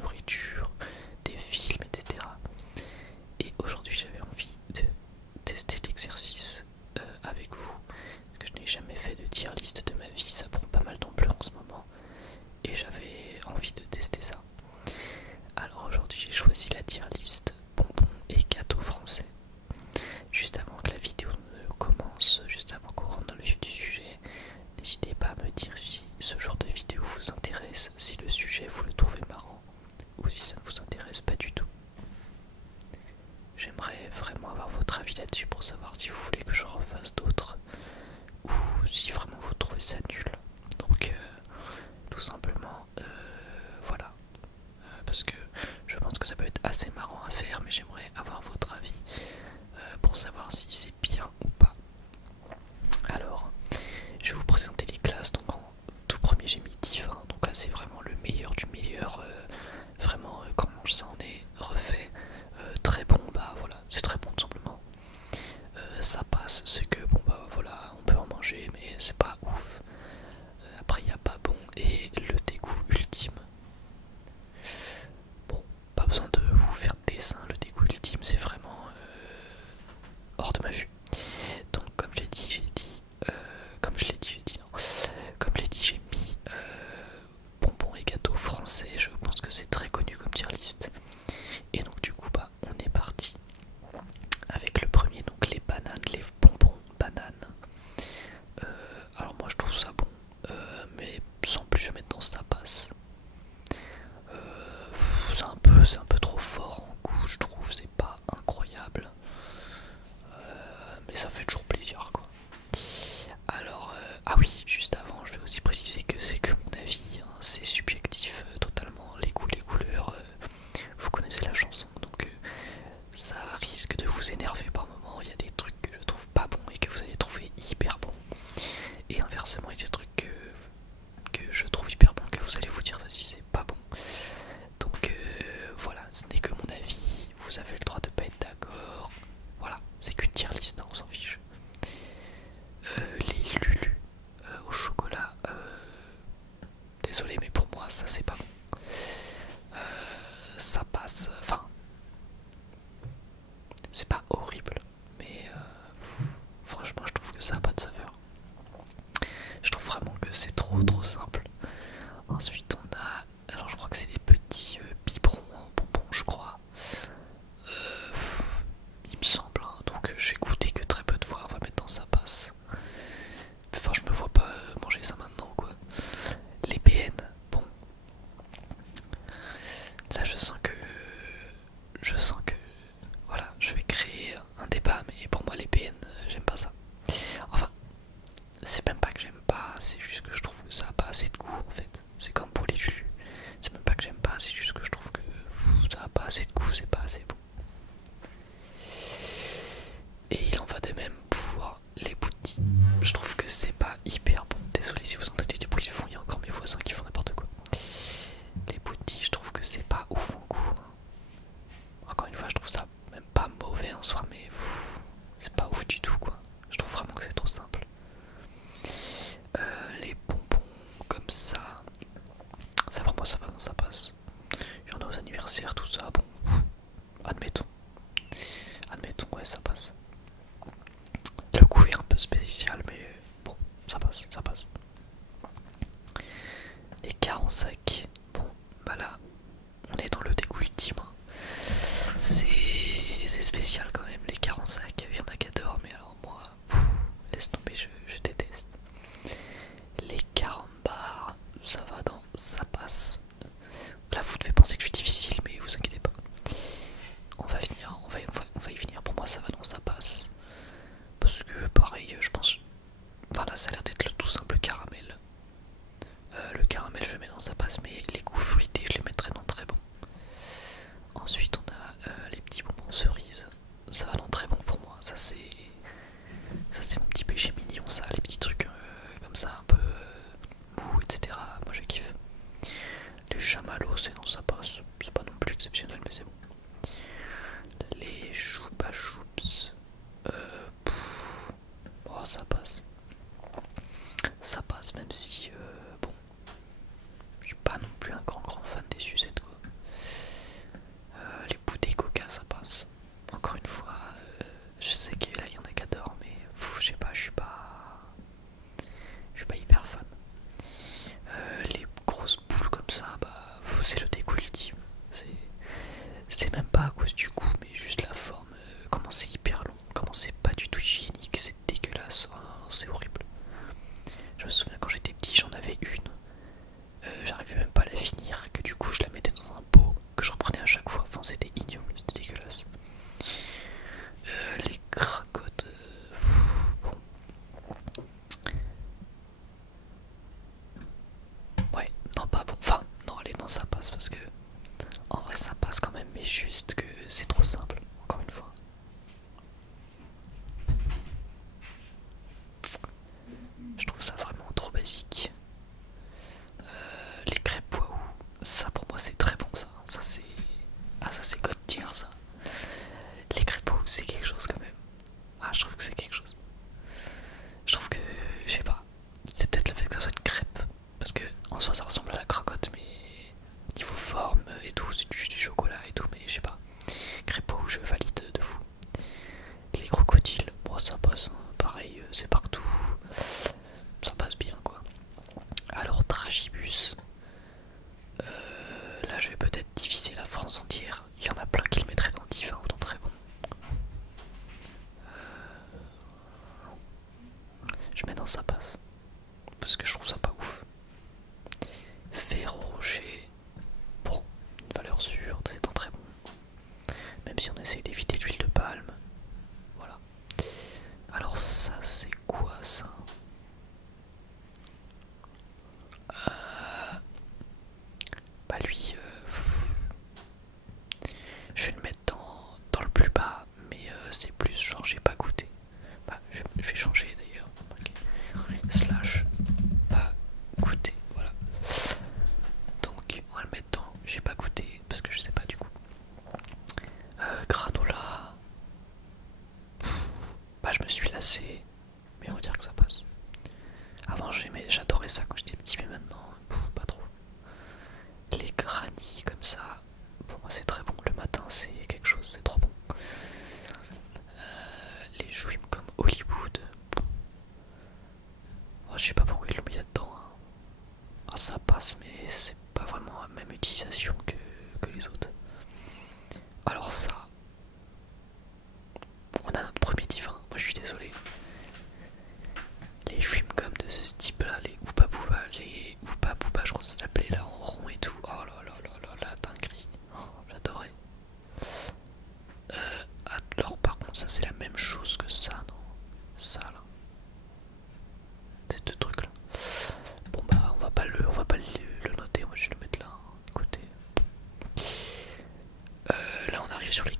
nourriture, des films, etc. Et aujourd'hui j'avais envie de tester l'exercice avec vous, parce que je n'ai jamais fait de tier list de ma vie, ça prend pas mal d'ampleur en ce moment, et j'avais envie de tester ça. Alors aujourd'hui j'ai choisi la tier list bonbons et gâteaux français. Juste avant que la vidéo ne commence, juste avant qu'on rentre dans le vif du sujet, n'hésitez pas à me dire si ce genre de vidéo vous intéresse, si le sujet vous le trouvez marrant, ou si ça ne vous intéresse pas du tout. J'aimerais vraiment avoir votre avis là-dessus pour savoir si vous voulez que je refasse d'autres, ou si vraiment vous trouvez ça nul. Donc tout simplement, voilà. Parce que je pense que ça peut être assez marrant à faire, mais j'aimerais avoir votre avis pour savoir si c'est bien ou pas. Alors, je vais vous présenter les classes. Donc en tout premier j'ai mis divin, donc là c'est vraiment le meilleur du meilleur, vraiment quand on mange ça on est refait, très bon, bah voilà, c'est très bon tout simplement. Ça passe, c'est que bon bah voilà, on peut en manger mais c'est pas ouf. Après il n'y a pas bon et le dégoût ultime. Bon, pas besoin de vous faire de dessin, le dégoût ultime c'est vraiment hors de ma vue. Donc comme j'ai dit, comme je l'ai dit, j'ai dit non. Comme je l'ai dit, j'ai mis bonbons et gâteaux français. Je pense que c'est très connu comme tier list. Et donc du coup, bah, on est parti avec le premier, donc les bananes, les bonbons bananes. Alors moi, je trouve ça bon, mais sans plus jamais dans ça passe. C'est un peu trop fort en goût, je trouve. C'est pas incroyable, mais ça fait toujours plaisir, quoi. Alors, ah oui, juste avant, je vais aussi préciser que c'est que mon avis, hein, c'est subjectif totalement, les goûts, les couleurs, vous connaissez la chanson, donc ça risque de vous énerver par moment. Il y a des trucs que je trouve pas bons et que vous allez trouver hyper bons, et inversement, il y a des trucs que je trouve hyper bons que vous allez vous dire, vas-y, c'est pas bon. Donc voilà, ce n'est que mon avis, vous avez le droit de pas être d'accord, voilà, c'est qu'une tier list, hein, on s'en fiche. Les Lulu au chocolat, désolé mais pour moi ça c'est pas bon. Ça passe, enfin c'est pas horrible, mais franchement je trouve que ça a pas de saveur. Je trouve vraiment que c'est trop simple. Ensuite on a, alors je crois que c'est des petits biberons en bonbons je crois. Il me semble, hein. Donc j'ai goûté que très peu de fois, on va mettre dans ça passe. Enfin, je me vois pas manger ça maintenant, quoi. Les BN, bon. Là, je sens que. Voilà, je vais créer un débat, mais pour moi, les BN, j'aime pas ça. Enfin, c'est même pas que j'aime pas, c'est juste que je trouve que ça a pas assez de goût, en fait. C'est comme pour les jus. C'est même pas que j'aime pas, c'est juste que je trouve que ça a pas assez de goût, c'est pas assez bon. Et il en va de même pour les boutis. Je trouve que c'est pas hyper bon. Désolé si vous entendez du bruit de fond, il y a encore mes voisins qui font n'importe quoi. Les boutis, je trouve que c'est pas ouf en goût. Encore une fois, je trouve ça même pas mauvais en soi, mais c'est pas ouf du tout, quoi. Je trouve vraiment que c'est trop simple. Les bonbons comme ça pour moi ça va, ça passe. Il y en a aux anniversaires, tout ça, bon, admettons. Admettons, ouais, ça passe. Le goût est un peu spécial, mais bon, ça passe, ça passe. Les 45, bon, bah là, on est dans le dégoût ultime. Hein. C'est spécial quand même, les 45, il y en a qui adorent, mais alors moi, laisse tomber, je déteste. Les carambars, ça va dans, ça passe. Là, vous devez penser que je suis difficile, mais vous inquiétez pas. On va y venir, pour moi ça va dans, ça passe. Parce que pareil, je pense, enfin là ça a l'air d'être le tout simple caramel. Le caramel je le mets dans sa passe, mais les goûts fruités je les mettrais dans très bon. Ensuite on a les petits bonbons cerises, ça va dans très bon pour moi. Ça c'est mon petit péché mignon, ça, les petits trucs comme ça un peu mou, etc. Moi je kiffe. Les chamallows c'est dans sa passe, c'est pas non plus exceptionnel mais c'est bon. Les choupa choups, oh, ça passe. Ça passe même si bon, je suis pas non plus un grand fan des sucettes, quoi. parce que en vrai ça passe quand même, mais juste que c'est trop simple, encore une fois. Je trouve ça vraiment trop basique. Les crêpes waouh, ça pour moi c'est très bon ça. Ça c'est. Ah ça c'est god tier ça. Les crêpes waouh c'est quelque chose quand même. Ah je trouve que c'est quelque chose. Je trouve que, je sais pas, c'est peut-être le fait que ça soit une crêpe. Parce que en soi ça ressemble à la crocotte mais niveau forme et tout, c'est juste du chocolat et tout, mais je sais pas. Crêpe waouh je valide de fou. Les crocodiles, bon ça passe, hein. Pareil c'est partout. Ça passe bien quoi. Alors Tragibus, là je vais peut-être diviser la France entière. Il y en a plein qui le mettraient dans divin ou dans très bon. Je mets dans ça passe. Parce que je trouve ça pas ouf. Ferro Rocher, bon, une valeur sûre, c'est un très bon. Même si on essaye d'éviter l'huile de palme. Voilà. Alors ça c'est quoi ça? Bah lui, je vais le mettre dans le plus bas, mais c'est plus genre j'ai pas goûté. Bah je vais changer d'ailleurs. Okay. Slash pas goûté, voilà. Donc on va le mettre dans j'ai pas goûté parce que je sais pas du coup. Granola. Bah je me suis lassé, mais on va dire que ça passe. Avant j'adorais ça quand j'étais petit, mais maintenant pas trop. Les granny comme ça, pour moi c'est très bon. Le matin c'est quelque chose, c'est trop bon. Les jouimes comme Hollywood, oh, je sais pas pourquoi ils l'ont mis là-dedans. Hein. Ah, ça passe, mais c'est pas vraiment la même utilisation que les autres. Alors ça, on a notre premier divin, moi je suis désolé. Les chewing-gums de ce type là, les Oupa Booba, je crois que ça s'appelait là en rond et tout. Oh là là là là là, dinguerie. Oh, j'adorais. Alors par contre ça c'est la même chose que ça, non? Ça là. Ces deux trucs là. Bon bah on va pas le noter, on va juste le mettre là, à côté. Là on arrive sur les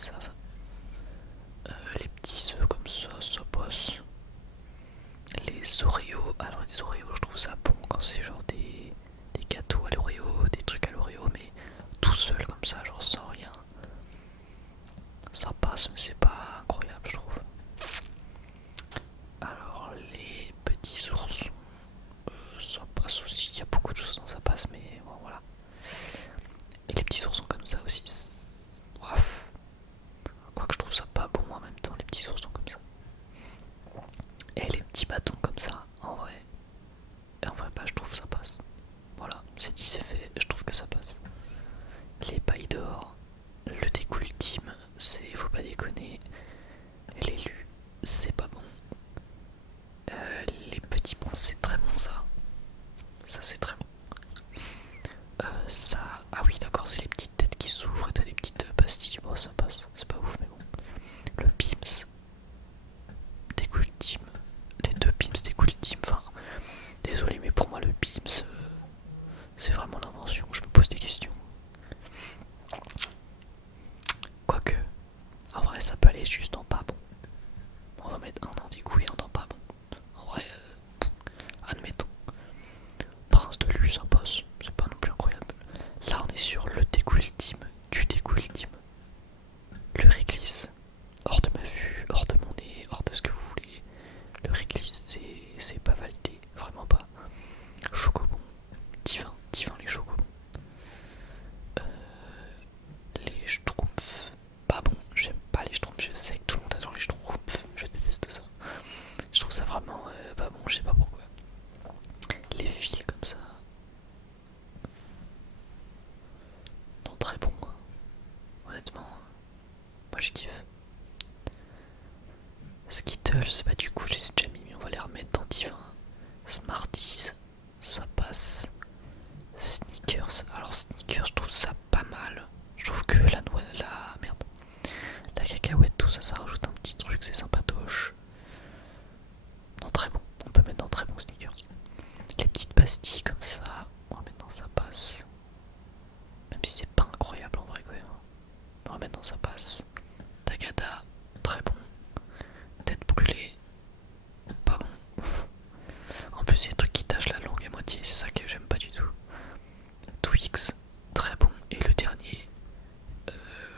ça va. Les petits œufs comme ça passe. Les Oreos, alors les Oreos je trouve ça bon quand c'est genre des gâteaux à l'Oreo, des trucs à l'Oreo, mais tout seul comme ça, genre sans rien. Ça passe mais c'est pas incroyable je trouve. Alors les petits oursons, ça passe aussi, il y a beaucoup de choses dont ça passe mais bon voilà. Et les petits oursons comme ça aussi, bref. Quoique je trouve ça pas bon en même temps les petits oursons comme ça. Et les petits bâtons comme ça, en vrai bah je trouve ça passe. Voilà, c'est dit c'est fait, je trouve que ça passe. Les pailles d'or, le dégoût ultime, c'est faut pas déconner. L'élu, c'est pas bon. Les petits ponts, c'est très bon ça. Ça c'est très bon. Ça, ah oui d'accord, c'est les petites têtes qui s'ouvrent et t'as des petites pastilles. Bon ça passe, c'est pas ouf mais bon. Le Pims, dégoût ultime. Les deux Pims dégoût ultime, enfin désolé mais pour moi le Pims c'est vraiment l'invention, je me pose des questions. Quoique, en vrai ça peut aller juste en pas bon. On va mettre un dans dégoût et un dans pas bon. En vrai, admettons. Prince de Lu ça passe, c'est pas non plus incroyable. Là on est sur le dégoût ultime, du dégoût ultime. Le réglisse, hors de ma vue, hors de mon nez, hors de ce que vous voulez. Le réglisse c'est pas validé, vraiment pas. Chocobon, divin les chocobons. Les schtroumpfs, pas bon, j'aime pas les schtroumpfs, je sais que tout le monde adore les schtroumpfs, je déteste ça. Je trouve ça vraiment pas bon, je sais pas pourquoi. Les fils comme ça, non très bon, hein. Honnêtement, moi je kiffe. Skittles, bah du coup je les ai déjà mis, mais on va les remettre dans Divin. Smarties, ça passe. Sneakers, alors Sneakers je trouve ça pas mal. Je trouve que la noix, la cacahuète, tout ça, ça rajoute un petit truc, c'est sympatoche. Non très bon, on peut mettre dans très bon Sneakers. Les petites pastilles comme ça, on va mettre dans ça passe. Même si c'est pas incroyable en vrai quand même. On va mettre dans ça passe. Tagada, très bon. Tête brûlée, pas bon. En plus, il y a des trucs qui tachent la langue à moitié, c'est ça que j'aime pas du tout. Twix, très bon. Et le dernier,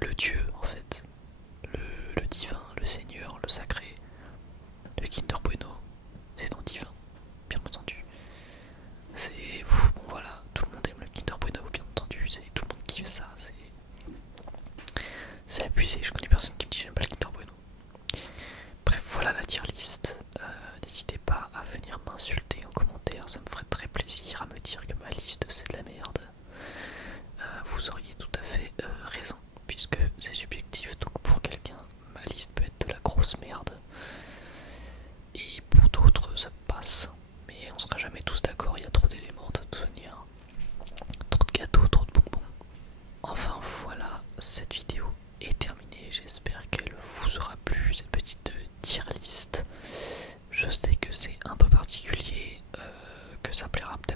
le dieu en fait. Le divin, le seigneur, le sacré. Le Kinder Bueno, c'est non divin, bien entendu. C'est. Bon voilà, tout le monde aime le Kinder Bueno, bien entendu. Tout le monde kiffe ça, c'est abusé. Je connais personne qui me dit j'aime pas le Kinder Bueno. Bref, voilà la tier list. N'hésitez pas à venir m'insulter en commentaire, ça me ferait très plaisir à me dire que ma liste c'est de la merde. Vous auriez tout à fait raison, puisque c'est subjectif, donc pour quelqu'un, ma liste peut être de la grosse merde. Et pour d'autres, ça passe. Mais on sera jamais tous d'accord, il y a trop d'éléments de toute manière. Trop de gâteaux, trop de bonbons. Enfin voilà, cette vidéo est terminée, j'espère qu'elle vous aura plu, cette petite tier list. Je sais que c'est un peu particulier, que ça plaira peut-être